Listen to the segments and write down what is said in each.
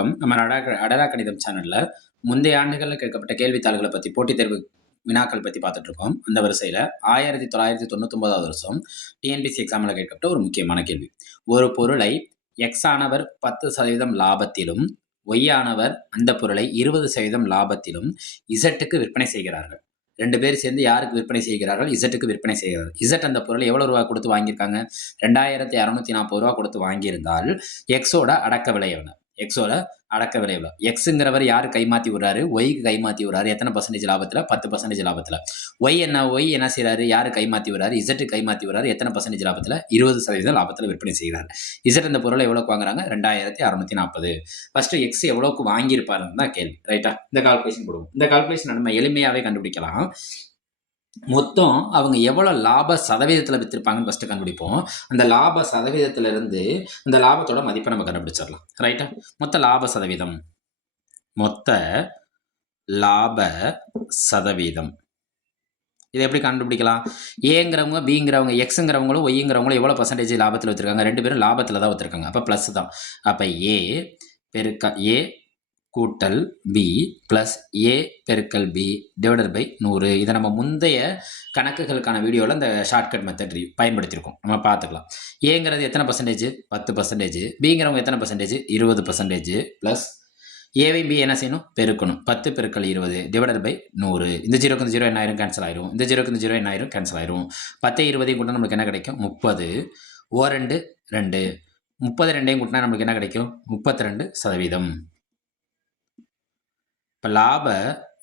வணக்கம். நம்ம அடரா கணிதம் சேனல்ல முந்தைய ஆண்டுகளில் கேட்கப்பட்ட கேள்வித்தாள்களை பத்தி போட்டித் தேர்வு வினாக்கள் பத்தி பார்த்துட்டு இருக்கோம். அந்த வரிசையில 1999வது வருஷம் டிஎன்பிஎஸ்சி எக்ஸாம்ல கேட்கப்பட்ட ஒரு முக்கியமான கேள்வி. ஒரு பொருளை எக்ஸ் ஆனவர் 10% லாபத்திலும், ஒய் ஆனவர் அந்த பொருளை 20% லாபத்திலும் இசட்டுக்கு விற்பனை செய்கிறார்கள். 2 பேர் சேர்ந்து யாருக்கு விற்பனை செய்கிறார்கள்? இசட்டுக்கு விற்பனை செய்கிறார்கள். இசட் அந்த பொருளை எவ்வளவு ரூபா கொடுத்து வாங்கியிருக்காங்க? 2640 ரூபா கொடுத்து வாங்கியிருந்தால் எக்ஸோட அடக்க விலை எவ்வளவு? எக்ஸோட அடக்க விலை எவ்வளவு? எக்ஸுங்கிறவர் யாரு கைமாத்தி விடுறாரு? ஒய்க்கு கைமாத்தி விடுறாரு. எத்தனை பர்சன்டேஜ் லாபத்தில்? 10% லாபத்தில். ஒய் என்ன செய்யறாரு? யாரு கைமாத்தி விடுறாரு? இசட்டு கைமாத்தி விடுறாரு. எத்தனை பர்சன்டேஜ் லாபத்தில்? 20% லாபத்தில் விற்பனை செய்கிறார். இசட் இந்த பொருளை எவ்வளோக்கு வாங்குறாங்க? 2640. ஃபர்ஸ்ட் எக்ஸ் எவ்வளோக்கு வாங்கியிருப்பாருன்னு தான் கேள்வி. ரைட்டா? இந்த கால்குலேஷன் போடுவோம். இந்த கால்குலேஷன் நம்ம எளிமையாகவே கண்டுபிடிக்கலாம். மொத்தம் அவங்க எவ்வளோ லாப சதவீதத்தில் விற்றுருப்பாங்கன்னு ஃபஸ்ட்டு கண்டுபிடிப்போம். அந்த லாப சதவீதத்திலிருந்து அந்த லாபத்தோட மதிப்பை நம்ம கண்டுபிடிச்சிடலாம். ரைட்டா? மொத்த லாப சதவீதம் இதை எப்படி கண்டுபிடிக்கலாம்? ஏங்கிறவங்க, பிங்கிறவங்க, எக்ஸுங்கிறவங்களும் ஒய்ங்கிறவங்களும் எவ்வளோ பர்சன்டேஜ் லாபத்தில் விற்றுருக்காங்க? 2 பேரும் லாபத்தில் தான் விற்றுருக்காங்க. அப்போ ப்ளஸ் தான். அப்போ ஏ கூட்டல் பி ப்ளஸ் ஏ பெருக்கல் பி டிவைடட் பை 100. இதை நம்ம முந்தைய கணக்குகளுக்கான வீடியோவில் இந்த ஷார்ட்கட் மெத்தட் பயன்படுத்தியிருக்கோம். நம்ம பார்த்துக்கலாம். ஏங்கிறது எத்தனை பர்சன்டேஜ்? 10%. பிங்கிறவங்க எத்தனை பர்சன்டேஜ்? 20%. ப்ளஸ் ஏவை பி என்ன செய்யணும்? பெருக்கணும். 10 பெருக்கல் 20 டிவைடட் பை 100. இந்த 0க்கு இந்த 0 என்ன ஆயிரும்? கேன்சல் ஆயிரும். இந்த 0க்கு இந்த 0 என்ன ஆயிரும்? கேன்சல் ஆயிரும். 10 20 கூட நம்மளுக்கு என்ன கிடைக்கும்? 30. 2 2 30 2 கூட்டினா நம்மளுக்கு என்ன கிடைக்கும்? 32%. இப்போ லாப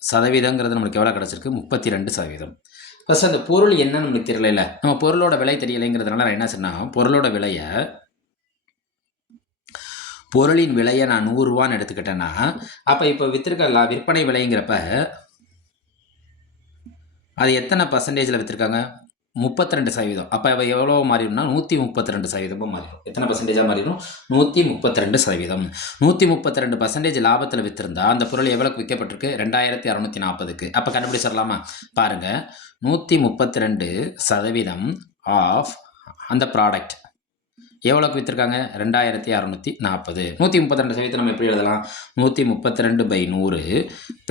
சதவீதங்கிறது நம்மளுக்கு எவ்வளோ கிடச்சிருக்கு? 32%. ஃபஸ்ட் அந்த பொருள் என்னன்னு நம்மளுக்கு தெரியல. நம்ம பொருளோட விலை தெரியலைங்கிறதுனால நான் என்ன சொன்னேன், பொருளின் விலையை நான் 100 ரூபான்னு எடுத்துக்கிட்டேன்னா, அப்போ இப்போ விற்றுருக்க விற்பனை விலைங்கிறப்ப அது எத்தனை பர்சன்டேஜில் விற்றுருக்காங்க? 32%. அப்போ எவ்வளோ மாறிடும்னா 132% மாறிடும். எத்தனை பர்சன்டேஜாக மாறிடும்? 132%. 132% லாபத்தில் விற்றுருந்தா அந்த பொருள் எவ்வளோக்கு விற்கப்பட்டிருக்கு? 2640க்கு. அப்போ கண்டுபிடிச்சிடலாமா? பாருங்கள், 132% ஆஃப் அந்த ப்ராடக்ட் எவ்வளோக்கு விற்றுருக்காங்க? 2640. 132% நம்ம எப்படி எழுதலாம்? 132/100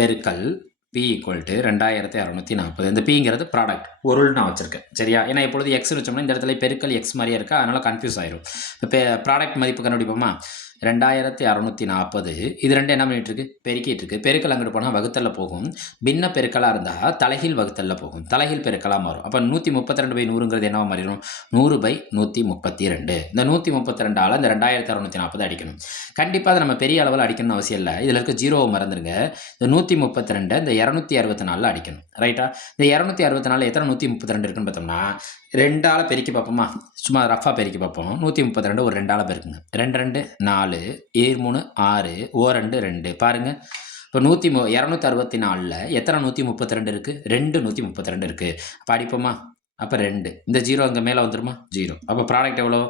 பெருக்கல் P = 2640. இந்த Pங்கிறது ப்ராடக்ட், பொருள் நான் வச்சுருக்கேன். சரியா? ஏன்னா இப்பொழுது எக்ஸ்னு வச்சோம்னா இந்த இடத்துல பெருக்கல் எக்ஸ் மாதிரியே இருக்கா, அதனால் கன்ஃபியூஸ் ஆயிரும். இப்போ ப்ராடக்ட் மதிப்பு கண்டுபிடிப்போமா? 2640. இது ரெண்டு என்ன பண்ணிட்டு இருக்கு? பெருக்கிட்டு இருக்கு. பெருக்கல் அங்கிட்டு போனால் வகுத்தல்ல போகும். பின்ன பெருக்கலாக இருந்தால் தலைகீழ் வகுத்தல்ல போகும். தலைகீழ் பெருக்கலாக மாறும். அப்போ 132/100ங்கிறது என்னவா மாறிடும்? 100/132. இந்த 132ஆல் இந்த 2640 அடிக்கணும். கண்டிப்பாக அதை நம்ம பெரிய அளவில் அடிக்கணும்னு அவசியம் இல்லை. இதில் இருக்க 0 மறந்துடுங்க. இந்த 132 இந்த 264 அடிக்கணும். ரைட்டா? இந்த 264 எத்தனை 132 இருக்குன்னு பார்த்தோம்னா 2ஆல் பெருக்கி பார்ப்போமா? சும்மா ரஃபாக பெருக்கி பார்ப்போம். 132 ஒரு 2ஆல் பெருக்குங்க. 2 2 4 7 3 6 2 2 பாருங்கள். இப்போ 264ல் எத்தனை 132 இருக்குது? 2 132 இருக்குது. அப்போ அடிப்போமா? அப்போ 2. இந்த 0 அங்கே மேலே வந்துடுமா? 0. அப்போ ப்ராடக்ட் எவ்வளோ?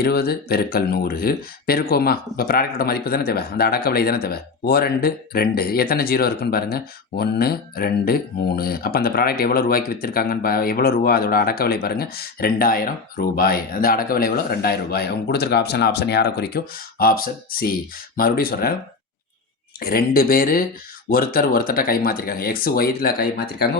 20 பெருக்கல் 100 பெருக்கோமா? இப்போ ப்ராடக்டோட மதிப்பு தானே தேவை, அந்த அடக்க விலை தானே தேவை. 2 2 எத்தனை 0 இருக்குன்னு பாருங்கள்? 1 2 3. அப்போ அந்த ப்ராடக்ட் எவ்வளோ ரூபாய்க்கு விற்றுருக்காங்கன்னு எவ்வளோ ரூபா அதோட அடக்க விலை பாருங்கள்? 2000 ரூபாய். அந்த அடக்க விலை எவ்வளோ? 2000 ரூபாய். அவங்க கொடுத்துருக்க ஆப்ஷன் யாரை குறிக்கும்? Option C. மறுபடியும் சொல்கிறேன், 2 பேர் ஒருத்தர்கிட்ட கை மாற்றிருக்காங்க. எக்ஸ் ஒய்ல கை மாற்றிருக்காங்க,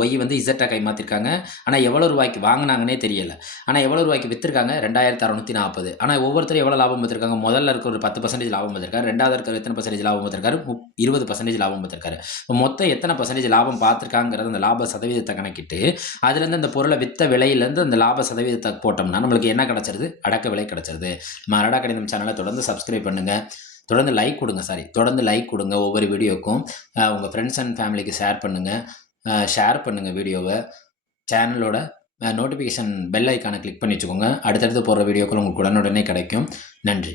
ஒய் வந்து இசட்டை கை மாற்றிருக்காங்க. ஆனால் எவ்வளோ ரூபாய்க்கு வாங்கினாங்கன்னே தெரியலை. ஆனால் எவ்வளோ ரூபாய்க்கு விற்றுருக்காங்க? 2640. ஆனால் ஒவ்வொருத்தரும் எவ்வளோ லாபம் பார்த்துருக்காங்க? முதல்ல இருக்க ஒரு 10% லாபம் பார்த்துருக்காரு. ரெண்டாவது இருக்கிற எத்தனை பர்சன்டேஜ் லாபம் பார்த்துருக்காரு? 20% லாபம் பார்த்துருக்காரு. இப்போ மொத்தம் எத்தனை பர்சன்டேஜ் லாபம் பார்த்துருக்காங்கிறது அந்த லாப சதவீதத்தை கணக்கிட்டு அதுலேருந்து அந்த பொருளை விற்ற விலையிலேருந்து அந்த லாப சதவீதத்தை போட்டோம்னா நம்மளுக்கு என்ன கிடச்சிருது? அடக்க விலை கிடச்சிருது. நம்ம அடடா கணிதம் சேனலை தொடர்ந்து சப்ஸ்கிரைப் பண்ணுங்கள். தொடர்ந்து லைக் கொடுங்க. ஒவ்வொரு வீடியோக்கும் உங்கள் ஃப்ரெண்ட்ஸ் அண்ட் ஃபேமிலிக்கு ஷேர் பண்ணுங்கள் வீடியோவை. சேனலோட நோட்டிஃபிகேஷன் பெல் ஐக்கானை கிளிக் பண்ணி வச்சுக்கோங்க. அடுத்தடுத்து போகிற வீடியோக்கள் உங்களுக்கு உடனுடனே கிடைக்கும். நன்றி.